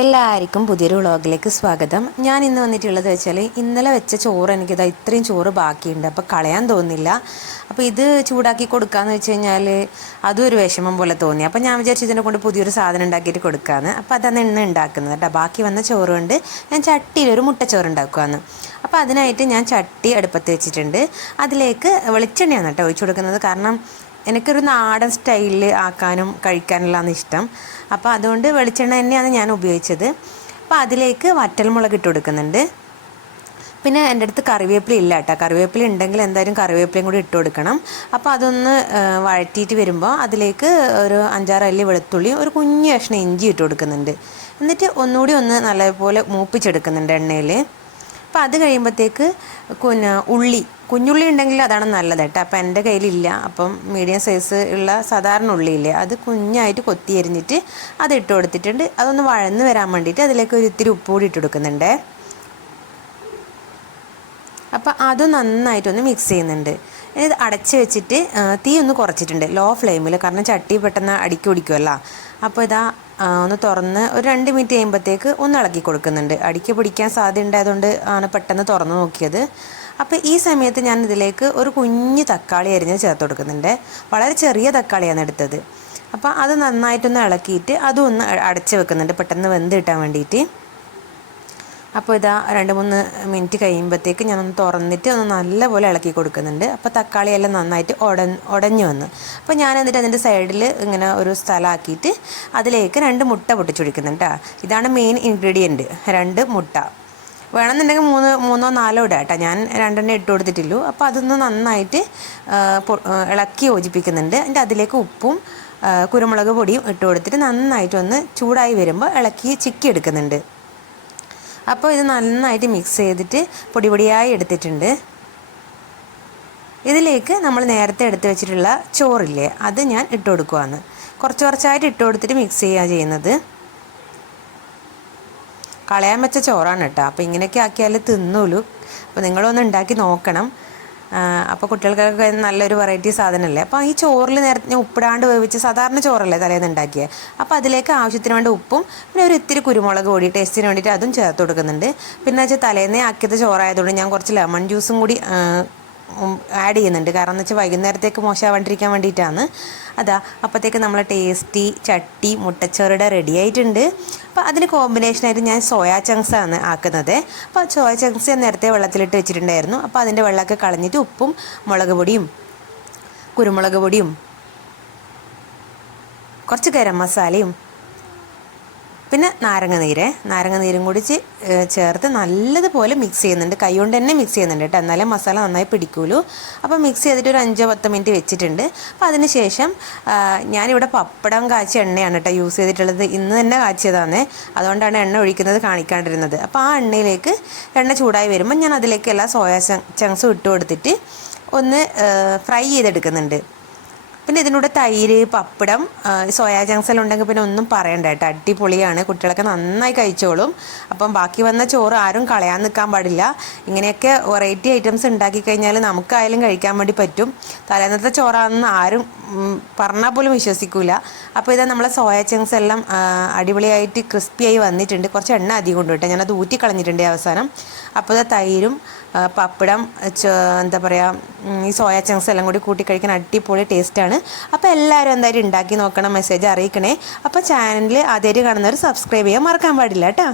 എല്ലാവർക്കും പുതിയൊരു വ്ളോഗിലേക്ക് സ്വാഗതം. ഞാൻ ഇന്ന് വന്നിട്ടുള്ളത് വെച്ചാൽ ഇന്നലെ വെച്ച ചോറ് എനിക്കിതാ ഇത്രയും ചോറ് ബാക്കിയുണ്ട്. അപ്പോൾ കളയാൻ തോന്നില്ല. അപ്പോൾ ഇത് ചൂടാക്കി കൊടുക്കാമെന്ന് വെച്ച് കഴിഞ്ഞാൽ അതും ഒരു വിഷമം പോലെ തോന്നി. അപ്പോൾ ഞാൻ വിചാരിച്ചു ഇതിനെ കൊണ്ട് പുതിയൊരു സാധനം ഉണ്ടാക്കിയിട്ട് കൊടുക്കാമെന്ന്. അപ്പോൾ അതാണ് ഇന്ന് ഉണ്ടാക്കുന്നത് കേട്ടോ. ബാക്കി വന്ന ചോറ് കൊണ്ട് ഞാൻ ചട്ടിയിലൊരു മുട്ടച്ചോറ് ഉണ്ടാക്കുവാന്ന്. അപ്പോൾ അതിനായിട്ട് ഞാൻ ചട്ടി അടുപ്പത്ത് വെച്ചിട്ടുണ്ട്. അതിലേക്ക് വെളിച്ചെണ്ണയാണ് കേട്ടോ ഒഴിച്ചു കൊടുക്കുന്നത്. കാരണം എനിക്കൊരു നാടൻ സ്റ്റൈലിൽ ആക്കാനും കഴിക്കാനുള്ളതാണ് ഇഷ്ടം. അപ്പോൾ അതുകൊണ്ട് വെളിച്ചെണ്ണ തന്നെയാണ് ഞാൻ ഉപയോഗിച്ചത്. അപ്പോൾ അതിലേക്ക് വറ്റൽമുളക് ഇട്ട് കൊടുക്കുന്നുണ്ട്. പിന്നെ എൻ്റെ അടുത്ത് കറിവേപ്പില ഇല്ല കേട്ടോ. കറിവേപ്പില ഉണ്ടെങ്കിൽ എന്തായാലും കറിവേപ്പിലയും കൂടി ഇട്ട് കൊടുക്കണം. അപ്പോൾ അതൊന്ന് വഴറ്റിയിട്ട് വരുമ്പോൾ അതിലേക്ക് ഒരു 5-6 അല്ലി വെളുത്തുള്ളി, ഒരു കുഞ്ഞു കഷ്ണം ഇഞ്ചി ഇട്ട് കൊടുക്കുന്നുണ്ട്. എന്നിട്ട് ഒന്നുകൂടി ഒന്ന് നല്ലപോലെ മൂപ്പിച്ചെടുക്കുന്നുണ്ട് എണ്ണയിൽ. അപ്പോൾ അത് കഴിയുമ്പോഴത്തേക്ക് കുഞ്ഞുള്ളി ഉണ്ടെങ്കിൽ അതാണ് നല്ലത് കേട്ടോ. അപ്പോൾ എൻ്റെ കയ്യിലില്ല. അപ്പം മീഡിയം സൈസ് ഉള്ള സാധാരണ ഉള്ളിയില്ലേ, അത് കുഞ്ഞായിട്ട് കൊത്തി എരിഞ്ഞിട്ട് അത് ഇട്ട് കൊടുത്തിട്ടുണ്ട്. അതൊന്ന് വഴന്ന് വരാൻ വേണ്ടിയിട്ട് അതിലേക്ക് ഒരു ഇത്തിരി ഉപ്പ് കൂടി ഇട്ട് കൊടുക്കുന്നുണ്ട്. അപ്പോൾ അത് നന്നായിട്ടൊന്ന് മിക്സ് ചെയ്യുന്നുണ്ട്. ഇത് അടച്ച് വെച്ചിട്ട് തീ ഒന്ന് കുറച്ചിട്ടുണ്ട്, ലോ ഫ്ലെയിമിൽ. കാരണം ചട്ടി പെട്ടെന്ന് അടിക്ക് പിടിക്കുമല്ലോ. അപ്പോൾ ഇതാ ഒന്ന് തുറന്ന് ഒരു 2 മിനിറ്റ് കഴിയുമ്പോഴത്തേക്ക് ഒന്ന് ഇളക്കി കൊടുക്കുന്നുണ്ട്. അടിക്ക് പിടിക്കാൻ സാധ്യത ഉണ്ടായതുകൊണ്ട് ആണ് പെട്ടെന്ന് തുറന്ന് നോക്കിയത്. അപ്പോൾ ഈ സമയത്ത് ഞാൻ ഇതിലേക്ക് ഒരു കുഞ്ഞ് തക്കാളി അരിഞ്ഞ് ചേർത്ത് കൊടുക്കുന്നുണ്ട്. വളരെ ചെറിയ തക്കാളിയാണ് എടുത്തത്. അപ്പോൾ അത് നന്നായിട്ടൊന്ന് ഇളക്കിയിട്ട് അതും ഒന്ന് അടച്ച് വെക്കുന്നുണ്ട്, പെട്ടെന്ന് വെന്ത് കിട്ടാൻ വേണ്ടിയിട്ട്. അപ്പോൾ ഇതാ 2-3 മിനിറ്റ് കഴിയുമ്പോഴത്തേക്ക് ഞാനൊന്ന് തുറന്നിട്ട് ഒന്ന് നല്ലപോലെ ഇളക്കി കൊടുക്കുന്നുണ്ട്. അപ്പോൾ തക്കാളിയെല്ലാം നന്നായിട്ട് ഉടഞ്ഞു വന്നു. അപ്പോൾ ഞാൻ എന്നിട്ട് അതിൻ്റെ സൈഡിൽ ഇങ്ങനെ ഒരു സ്ഥലമാക്കിയിട്ട് അതിലേക്ക് 2 മുട്ട പൊട്ടിച്ചൊഴിക്കുന്നുണ്ട് കേട്ടോ. ഇതാണ് മെയിൻ ഇൻഗ്രീഡിയൻറ്റ്, 2 മുട്ട. വേണമെന്നുണ്ടെങ്കിൽ 3-4 ഇടാം കേട്ടോ. ഞാൻ 2 ഇട്ട് കൊടുത്തിട്ടുള്ളൂ. അപ്പോൾ അതൊന്ന് നന്നായിട്ട് ഇളക്കി യോജിപ്പിക്കുന്നുണ്ട്. എന്നിട്ട് അതിലേക്ക് ഉപ്പും കുരുമുളക് പൊടിയും ഇട്ട് കൊടുത്തിട്ട് നന്നായിട്ടൊന്ന് ചൂടായി വരുമ്പോൾ ഇളക്കി ചിക്കി എടുക്കുന്നുണ്ട്. അപ്പോൾ ഇത് നന്നായിട്ട് മിക്സ് ചെയ്തിട്ട് പൊടിയായി എടുത്തിട്ടുണ്ട്. ഇതിലേക്ക് നമ്മൾ നേരത്തെ എടുത്ത് വെച്ചിട്ടുള്ള ചോറില്ലേ, അത് ഞാൻ ഇട്ട് കൊടുക്കുവാണ്. കുറച്ചായിട്ട് ഇട്ട് കൊടുത്തിട്ട് മിക്സ് ചെയ്യുക ചെയ്യുന്നത്. കളയാൻ വെച്ച ചോറാണ് കേട്ടോ. അപ്പോൾ ഇങ്ങനെയൊക്കെ ആക്കിയാൽ തിന്നൂലു. അപ്പോൾ നിങ്ങളൊന്ന് ഉണ്ടാക്കി നോക്കണം. അപ്പോൾ കുട്ടികൾക്കൊക്കെ നല്ലൊരു വെറൈറ്റി സാധനമല്ലേ. അപ്പോൾ ഈ ചോറിൽ നേരത്തെ ഞാൻ ഉപ്പിടാണ്ട് വേവിച്ച് സാധാരണ ചോറല്ലേ തലേന്ന് ഉണ്ടാക്കിയത്. അപ്പോൾ അതിലേക്ക് ആവശ്യത്തിന് വേണ്ട ഉപ്പും പിന്നെ ഒരു ഇത്തിരി കുരുമുളക് പൊടി ടേസ്റ്റിന് വേണ്ടിയിട്ട് അതും ചേർത്ത് കൊടുക്കുന്നുണ്ട്. പിന്നെ വെച്ചാൽ തലേന്നേ ആക്കിയത് ചോറായതുകൊണ്ട് ഞാൻ കുറച്ച് ലെമൺ ജ്യൂസും കൂടി ആഡ് ചെയ്യുന്നുണ്ട്. കാരണം എന്ന് വെച്ചാൽ വൈകുന്നേരത്തേക്ക് മോശമാവാണ്ടിരിക്കാൻ വേണ്ടിയിട്ടാണ്. അതാ അപ്പോഴത്തേക്ക് നമ്മൾ ടേസ്റ്റി ചട്ടി മുട്ടച്ചോറുടെ റെഡി ആയിട്ടുണ്ട്. അപ്പോൾ അതിന് കോമ്പിനേഷനായിട്ട് ഞാൻ സോയാ ചങ്ക്സാണ് ആക്കുന്നത്. അപ്പോൾ സോയാ ചങ്ക്സ് ഞാൻ നേരത്തെ വെള്ളത്തിലിട്ട് വെച്ചിട്ടുണ്ടായിരുന്നു. അപ്പോൾ അതിൻ്റെ വെള്ളമൊക്കെ കളഞ്ഞിട്ട് ഉപ്പും മുളക് പൊടിയും കുരുമുളക് പൊടിയും കുറച്ച് ഗരം മസാലയും പിന്നെ നാരങ്ങ നീരും കൂടി ചേർത്ത് നല്ലതുപോലെ മിക്സ് ചെയ്യുന്നുണ്ട്. കൈ കൊണ്ട് തന്നെ മിക്സ് ചെയ്യുന്നുണ്ട് കേട്ടോ, എന്നാലേ മസാല നന്നായി പിടിക്കുള്ളൂ. അപ്പോൾ മിക്സ് ചെയ്തിട്ട് ഒരു 5-10 മിനിറ്റ് വെച്ചിട്ടുണ്ട്. അപ്പോൾ അതിന് ശേഷം ഞാനിവിടെ പപ്പടം കാച്ചിയ എണ്ണയാണ് കേട്ടോ യൂസ് ചെയ്തിട്ടുള്ളത്. ഇന്ന് തന്നെ കാച്ചിയതാണ്, അതുകൊണ്ടാണ് എണ്ണ ഒഴിക്കുന്നത് കാണിക്കാണ്ടിരുന്നത്. അപ്പോൾ ആ എണ്ണയിലേക്ക് എണ്ണ ചൂടായി വരുമ്പോൾ ഞാൻ അതിലേക്ക് എല്ലാ സോയാ ചങ്ക്സും ഇട്ട് കൊടുത്തിട്ട് ഒന്ന് ഫ്രൈ ചെയ്തെടുക്കുന്നുണ്ട്. പിന്നെ ഇതിനൂടെ തൈര്, പപ്പടം, സോയാ ചങ്ക്സ് ഉണ്ടെങ്കിൽ പിന്നെ ഒന്നും പറയണ്ട കേട്ടോ, അടിപൊളിയാണ്. കുട്ടികളൊക്കെ നന്നായി കഴിച്ചോളും. അപ്പം ബാക്കി വന്ന ചോറ് ആരും കളയാൻ നിൽക്കാൻ പാടില്ല. ഇങ്ങനെയൊക്കെ വെറൈറ്റി ഐറ്റംസ് ഉണ്ടാക്കി കഴിഞ്ഞാൽ നമുക്കായാലും കഴിക്കാൻ വേണ്ടി പറ്റും. തലേന്നത്തെ ചോറാണെന്ന് ആരും പറഞ്ഞാൽ പോലും വിശ്വസിക്കില്ല. അപ്പോൾ ഇതാ നമ്മളെ സോയാ ചങ്ക്സ് എല്ലാം അടിപൊളിയായിട്ട് ക്രിസ്പിയായി വന്നിട്ടുണ്ട്. കുറച്ച് എണ്ണ അധികം കൊണ്ട് കേട്ടോ, ഞാനത് ഊറ്റി കളഞ്ഞിട്ടുണ്ട് അവസാനം. അപ്പോൾ ഇതാ തൈരും പപ്പടം എന്താ പറയുക ഈ സോയാ ചങ്ക്സ് എല്ലാം കൂടി കൂട്ടി കഴിക്കാൻ അടിപൊളി ടേസ്റ്റാണ്. അപ്പോൾ എല്ലാവരും എന്തായാലും ഉണ്ടാക്കി നോക്കണം, മെസ്സേജ് അറിയിക്കണേ. അപ്പോൾ ചാനൽ ആദ്യമായിട്ട് കാണുന്നവർ സബ്സ്ക്രൈബ് ചെയ്യാൻ മറക്കാൻ പാടില്ല കേട്ടോ.